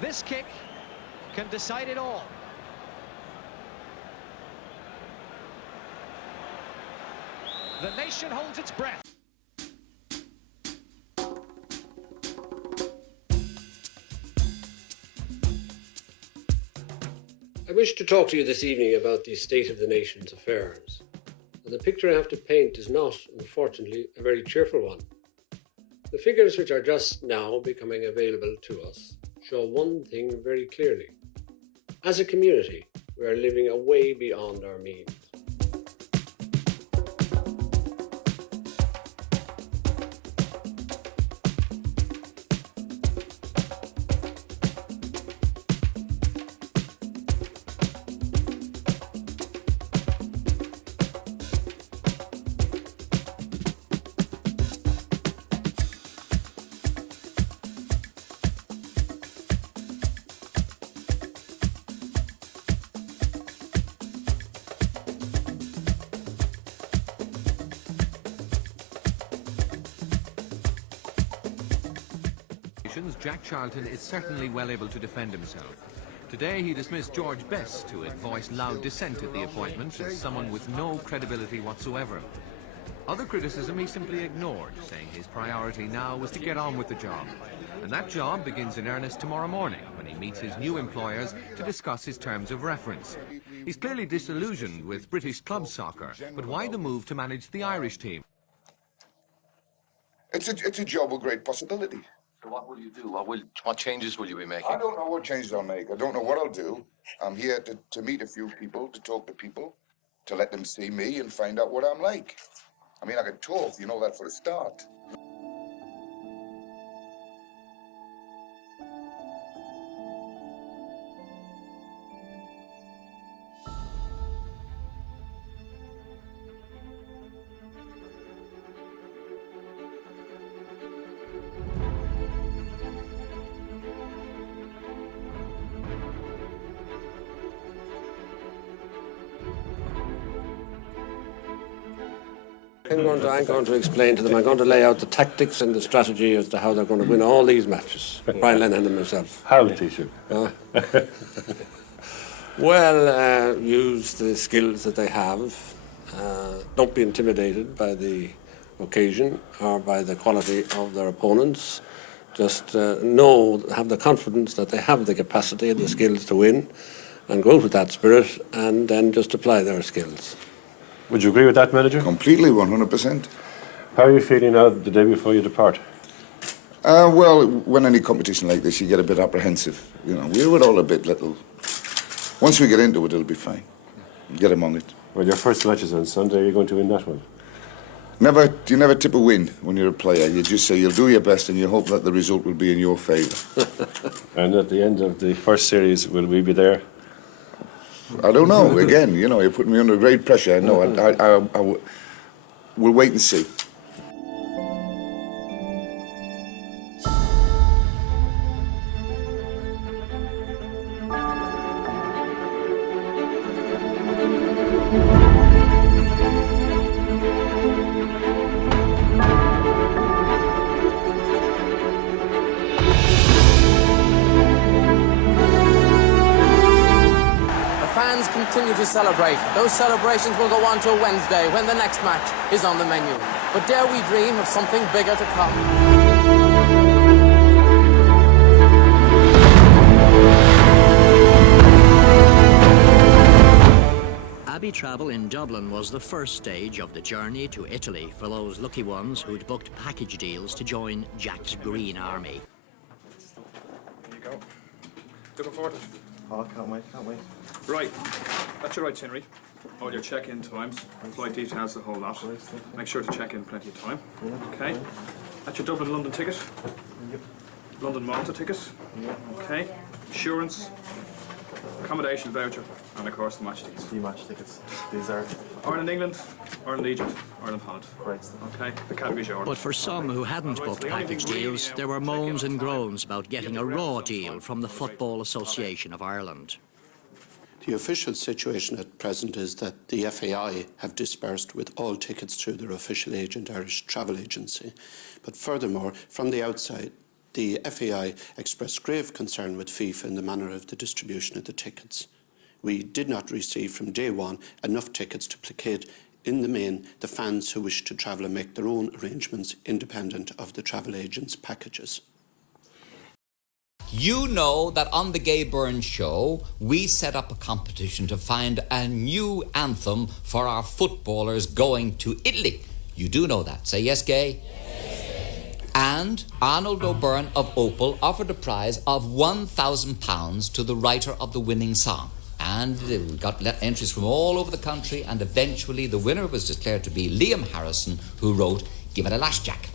This kick can decide it all. The nation holds its breath. I wish to talk to you this evening about the state of the nation's affairs. And the picture I have to paint is not, unfortunately, a very cheerful one. The figures which are just now becoming available to us show one thing very clearly. As a community, we are living way beyond our means. Jack Charlton is certainly well able to defend himself. Today he dismissed George Best, who had voiced loud dissent at the appointment, as someone with no credibility whatsoever. Other criticism he simply ignored, saying his priority now was to get on with the job. And that job begins in earnest tomorrow morning, when he meets his new employers to discuss his terms of reference. He's clearly disillusioned with British club soccer, but why the move to manage the Irish team? It's a job with great possibility. So what will you do? What changes will you be making? I don't know what changes I'll make. I don't know what I'll do. I'm here to meet a few people, to talk to people, to let them see me and find out what I'm like. I mean, I can talk, you know that for a start. I'm going to explain to them, I'm going to lay out the tactics and the strategy as to how they're going to win all these matches. Brian Lennon and myself. How will teach you? Well, use the skills that they have. Don't be intimidated by the occasion or by the quality of their opponents. Just have the confidence that they have the capacity and the skills to win, and go out with that spirit and then just apply their skills. Would you agree with that, manager? Completely, 100%. How are you feeling now the day before you depart? Well, when any competition like this, you get a bit apprehensive. You know, we were all a bit little. Once we get into it, it'll be fine. Get him on it. Well, your first match is on Sunday. You're going to win that one. You never tip a win when you're a player. You just say you'll do your best and you hope that the result will be in your favour. And at the end of the first series, will we be there? I don't know. Again, you know, you're putting me under great pressure. No, we'll wait and see. Continue to celebrate. Those celebrations will go on till Wednesday when the next match is on the menu. But dare we dream of something bigger to come? Abbey travel in Dublin was the first stage of the journey to Italy for those lucky ones who'd booked package deals to join Jack's Green Army. There you go. Looking forward to it. Oh, can't wait, can't wait. Right, that's your itinerary. All your check-in times, flight details, the whole lot. Make sure to check in plenty of time. Okay. That's your Dublin-London ticket. Yep. London-Malta ticket. Yep. Okay. Insurance, accommodation voucher, and of course the match tickets. The match tickets. These are Ireland-England, Ireland-Egypt, Ireland-Holland. great. Okay, the category's yours. But for some who hadn't booked package deals, there were moans and groans about getting a raw deal from the Football Association of Ireland. The official situation at present is that the FAI have dispersed with all tickets through their official agent, Irish Travel Agency. But furthermore, from the outside, The FAI expressed grave concern with FIFA in the manner of the distribution of the tickets. We did not receive from day one enough tickets to placate in the main the fans who wish to travel and make their own arrangements independent of the travel agents' packages. You know that on the Gay Burns show, we set up a competition to find a new anthem for our footballers going to Italy. You do know that. Say yes, Gay? Yes. And Arnold O'Byrne of Opal offered a prize of £1,000 to the writer of the winning song. And we got entries from all over the country, and eventually the winner was declared to be Liam Harrison, who wrote Give It a Lash, Jack.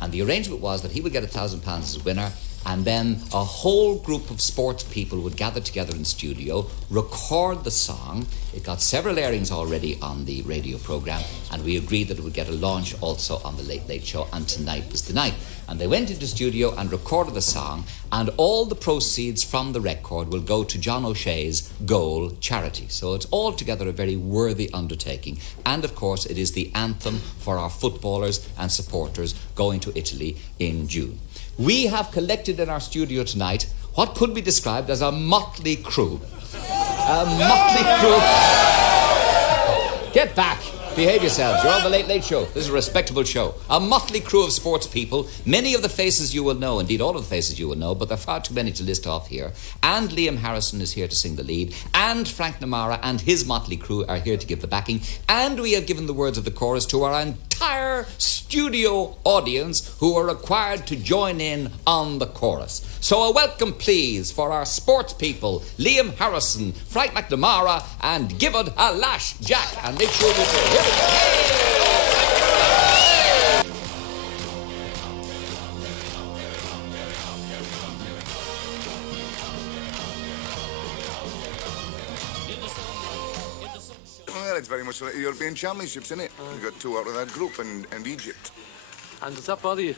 And the arrangement was that he would get £1,000 as a winner, and then a whole group of sports people would gather together in studio, record the song. It got several airings already on the radio programme, and we agreed that it would get a launch also on the Late Late Show, and tonight was the night. And they went into studio and recorded the song, and all the proceeds from the record will go to John O'Shea's Goal charity. So it's altogether a very worthy undertaking. And of course, it is the anthem for our footballers and supporters going to Italy in June. We have collected in our studio tonight what could be described as a motley crew. A motley crew. Get back. Behave yourselves. You're on the Late Late Show. This is a respectable show. A motley crew of sports people. Many of the faces you will know, indeed all of the faces you will know, but there are far too many to list off here. And Liam Harrison is here to sing the lead. And Frank Namara and his motley crew are here to give the backing. And we have given the words of the chorus to our entire studio audience, who are required to join in on the chorus. So a welcome, please, for our sports people, Liam Harrison, Frank McNamara, and Give It a Lash, Jack. And make sure you say, here we go. Well, it's very much like the European Championships, isn't it? We've got 2 out of that group, and Egypt. And does that bother you?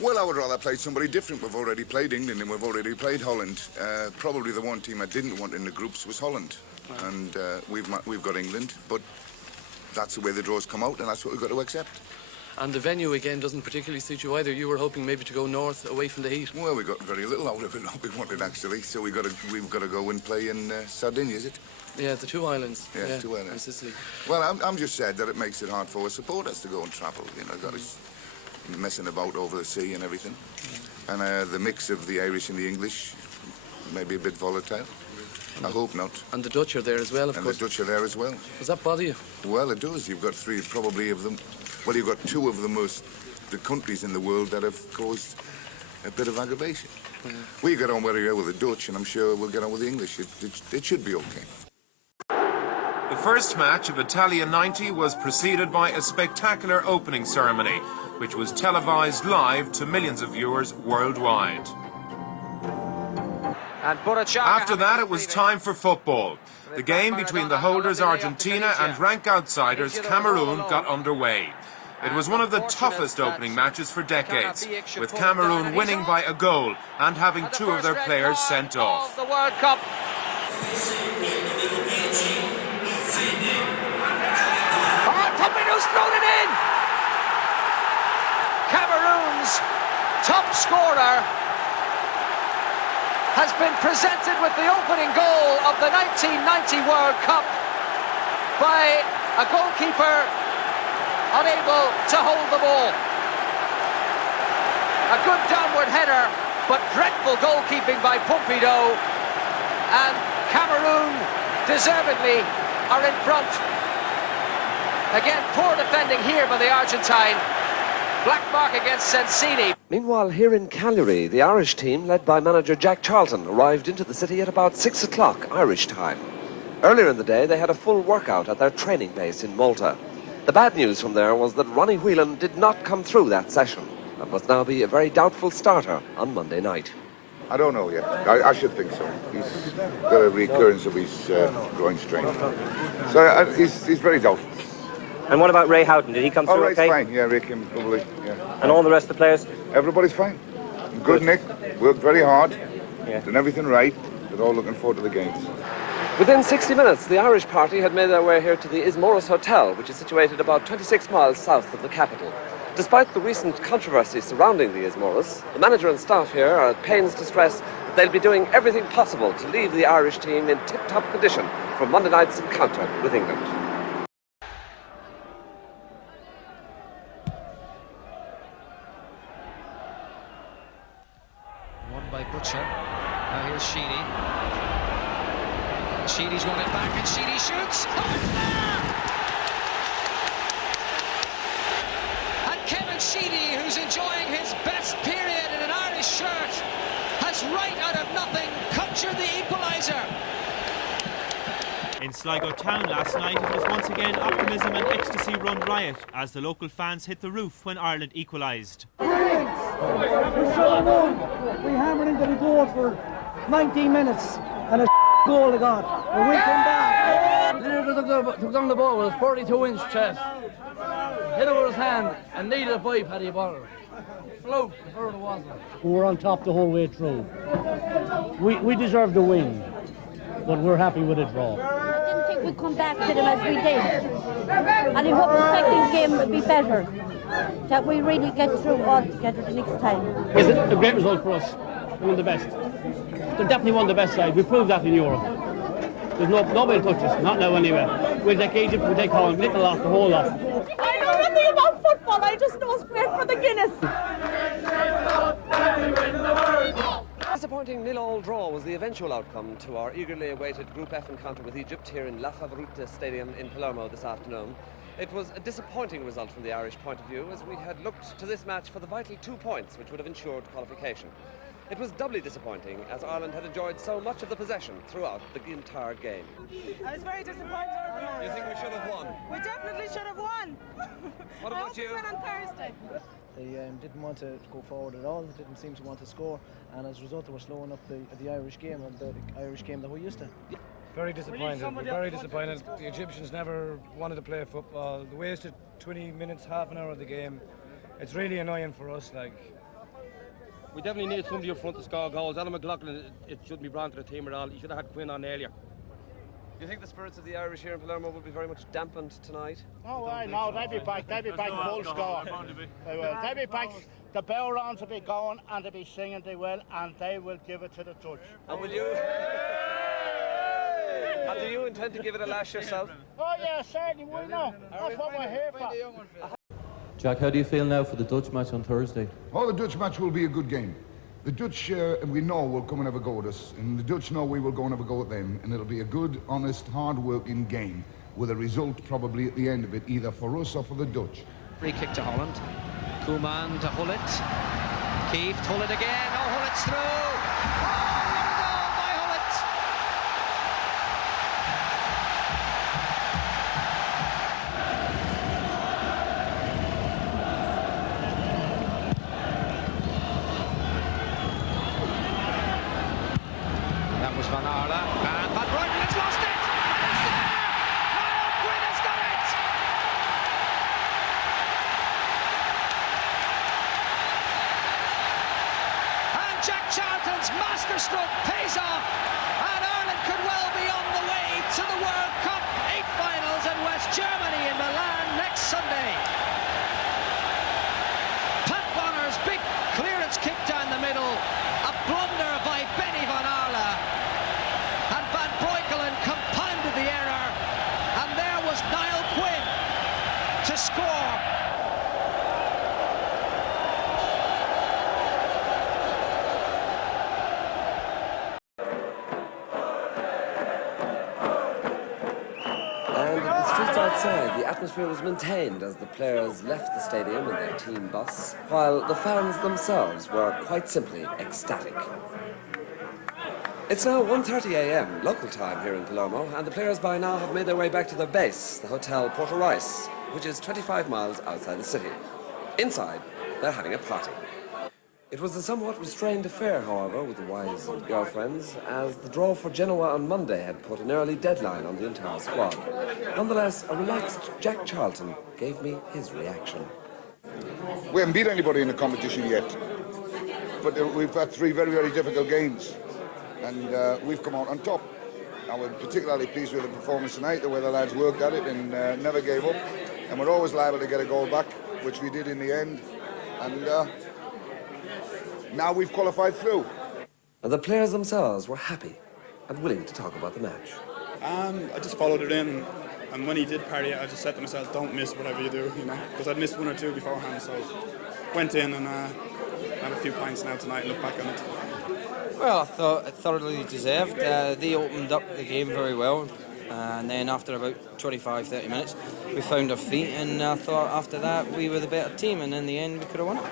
Well, I would rather play somebody different. We've already played England and we've already played Holland. Probably the one team I didn't want in the groups was Holland. Right. And we've got England, but that's the way the draws come out, and that's what we've got to accept. And the venue, again, doesn't particularly suit you either. You were hoping maybe to go north, away from the heat. Well, we got very little out of it, we wanted, actually. So we've got to go and play in Sardinia, is it? Yeah, the 2 islands. Yeah, 2 islands. And Sicily. Well, I'm just sad that it makes it hard for our supporters to go and travel. You know, got us messing about over the sea and everything. And the mix of the Irish and the English may be a bit volatile. I hope not. And the Dutch are there as well, of course. And the Dutch are there as well. Does that bother you? Well, it does. You've got 3 probably of them. Well, you've got 2 of the countries in the world that have caused a bit of aggravation. Yeah. We get on very well with the Dutch, and I'm sure we'll get on with the English. It should be okay. The first match of Italia 90 was preceded by a spectacular opening ceremony, which was televised live to millions of viewers worldwide. After that, it was time for football. The game between the holders Argentina and rank outsiders Cameroon got underway. It was one of the toughest opening matches for decades, with Cameroon winning by a goal and having 2 of their players sent off. The World Cup. Pompidou's thrown it in. Cameroon's top scorer has been presented with the opening goal of the 1990 World Cup by a goalkeeper unable to hold the ball. A good downward header, but dreadful goalkeeping by Pompidou, and Cameroon deservedly are in front. Again, poor defending here by the Argentine. Black mark against Sensini. Meanwhile, here in Cagliari, the Irish team, led by manager Jack Charlton, arrived into the city at about 6 o'clock Irish time. Earlier in the day, they had a full workout at their training base in Malta. The bad news from there was that Ronnie Whelan did not come through that session and must now be a very doubtful starter on Monday night. I don't know yet. I should think so. He's got a recurrence of his groin strain. So he's very doubtful. And what about Ray Houghton? Did he come through okay? Fine. Yeah, Ray came probably, yeah. And all the rest of the players? Everybody's fine. Good, Nick. Worked very hard. Yeah. Done everything right. They're all looking forward to the games. Within 60 minutes, the Irish party had made their way here to the Ismoros Hotel, which is situated about 26 miles south of the capital. Despite the recent controversy surrounding the Ismorus, the manager and staff here are at pains to stress that they'll be doing everything possible to leave the Irish team in tip-top condition for Monday night's encounter with England. Won by Butcher. Now here's Sheedy. Sheedy's won it back and Sheedy shoots. Oh, it's there! And Kevin Sheedy, who's enjoying his best period in an Irish shirt, has right out of nothing conjured the equaliser. In Sligo town last night, it was once again optimism and ecstasy run riot as the local fans hit the roof when Ireland equalised. We hammered into the goal for 19 minutes and a goal they got. And we come back. Took down the ball with a 42-inch chest. Hit it with his hand and needed a pipe had he bought it. Float before it wasn't. We were on top the whole way through. We deserved the win, but we're happy with a draw. I didn't think we'd come back to them as we did. And I hope the second game will be better. That we really get through all together the next time. It's a great result for us. One of the best. They're definitely one of the best sides. We proved that in Europe. There's nobody to touch us, not now anyway. We'll take Egypt, we'll take Holland, little lot, the whole lot. I know nothing about football, I just know it's great for the Guinness. Disappointing 0-0 draw was the eventual outcome to our eagerly awaited Group F encounter with Egypt here in La Favorita Stadium in Palermo this afternoon. It was a disappointing result from the Irish point of view, as we had looked to this match for the vital 2 points which would have ensured qualification. It was doubly disappointing as Ireland had enjoyed so much of the possession throughout the entire game. I was very disappointed. You think we should have won? We definitely should have won. What about you? I hope we win on Thursday. They didn't want to go forward at all. They didn't seem to want to score, and as a result, they were slowing up the Irish game, and the Irish game that we're used to. Very disappointed. We're very disappointed. The Egyptians never wanted to play football. They wasted 20 minutes, half an hour of the game. It's really annoying for us. We definitely need somebody up front to score goals. Adam McLaughlin, it shouldn't be brought to the team at all. He should have had Quinn on earlier. Do you think the spirits of the Irish here in Palermo will be very much dampened tonight? No, no, they'll be back full score. They will. They'll be back. The bell rounds will be going and they'll be singing, they will, and they will give it to the judge. And will you? And do you intend to give it a lash yourself? Oh yeah, certainly we know. That's what we're here for. Jack, how do you feel now for the Dutch match on Thursday? Oh, the Dutch match will be a good game. The Dutch, we know, will come and have a go at us, and the Dutch know we will go and have a go at them, and it'll be a good, honest, hard-working game, with a result probably at the end of it, either for us or for the Dutch. Free kick to Holland. Koeman to Hullet. Keith, Hullet again. Oh, Hullet's through. Oh, what a goal by Hullet. That was Van Arla. And Van Breukelen has lost it. It's there. Niall Quinn has got it. And Jack Charlton's masterstroke pays off. And Ireland could well be on the way to the World Cup 8 finals in West Germany in Milan next Sunday. Pat Bonner's big clearance kick down the middle. A blunder by Benny Van Arla. And Van Breukelen compounded the error. And there was Niall Quinn to score. And in the streets outside, the atmosphere was maintained as the players left the stadium in their team bus, while the fans themselves were quite simply ecstatic. It's now 1:30 a.m. local time here in Palermo, and the players by now have made their way back to their base, the Hotel Porto Rice, which is 25 miles outside the city. Inside, they're having a party. It was a somewhat restrained affair, however, with the wives and girlfriends, as the draw for Genoa on Monday had put an early deadline on the entire squad. Nonetheless, a relaxed Jack Charlton gave me his reaction. We haven't beat anybody in the competition yet, but we've had 3 very, very difficult games, and we've come out on top. I was particularly pleased with the performance tonight, the way the lads worked at it and never gave up, and we're always liable to get a goal back. which we did in the end, and now we've qualified through. And the players themselves were happy and willing to talk about the match. I just followed it in, and when he did parry it, I just said to myself, don't miss whatever you do, you know, because I'd missed one or two beforehand, so went in and have a few pints now tonight and look back on it. Well, I thought it thoroughly deserved. They opened up the game very well, and then after about 25-30 minutes, we found our feet, and I thought after that we were the better team, and in the end we could have won it.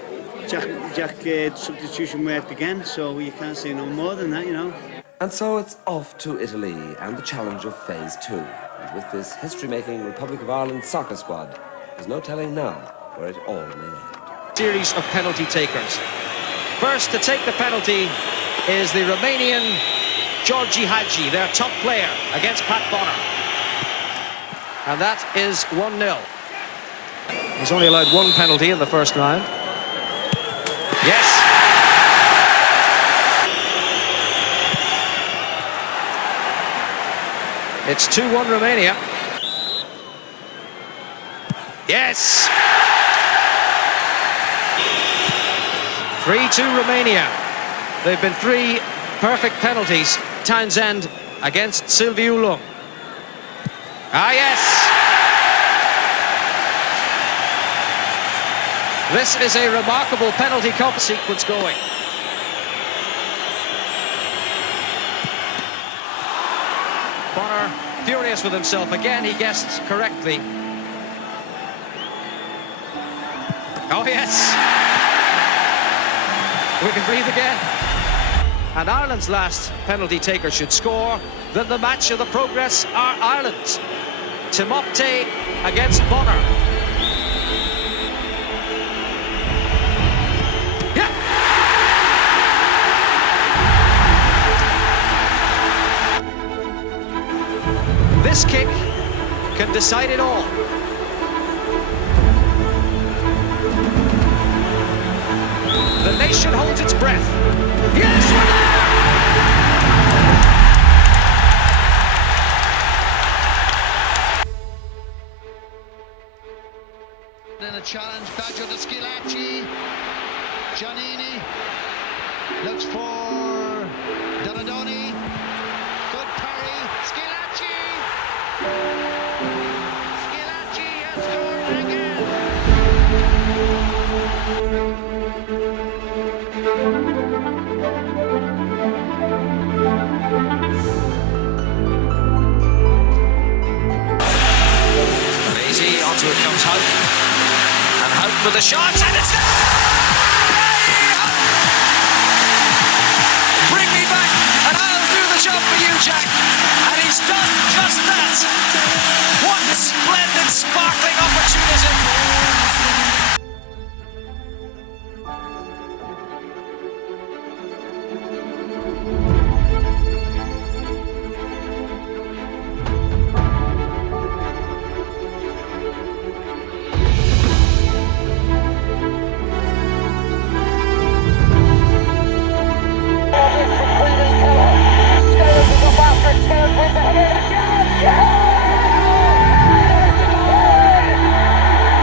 Jack substitution worked again, so you can't say no more than that, you know. And so it's off to Italy and the challenge of Phase 2. And with this history-making Republic of Ireland soccer squad, there's no telling now where it all may end. Series of penalty takers. First to take the penalty is the Romanian Georgi Hagi, their top player, against Pat Bonner. And that is 1-0. He's only allowed one penalty in the first round. Yes! It's 2-1 Romania. Yes! 3-2 Romania. They've been three perfect penalties. Townsend against Silviu Lung. Ah, yes! This is a remarkable penalty comp sequence going. Bonner furious with himself. Again, he guessed correctly. Oh, yes! We can breathe again. And Ireland's last penalty taker should score. Then the match of the progress are Ireland. Timopte against Bonner. Yeah! This kick can decide it all. The nation holds its breath. Yes, we're there! Then a challenge, Baggio to Schilacci. Giannini looks for Donadoni. Good parry, Schilacci! Schilacci has scored again! Easy, onto it comes Houghton. And Houghton with the shots, and it's there! Bring me back, and I'll do the job for you, Jack. And he's done just that. What splendid, sparkling opportunity.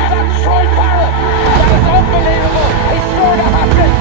That's Troy Parrott. That is unbelievable. He scored a hat-trick.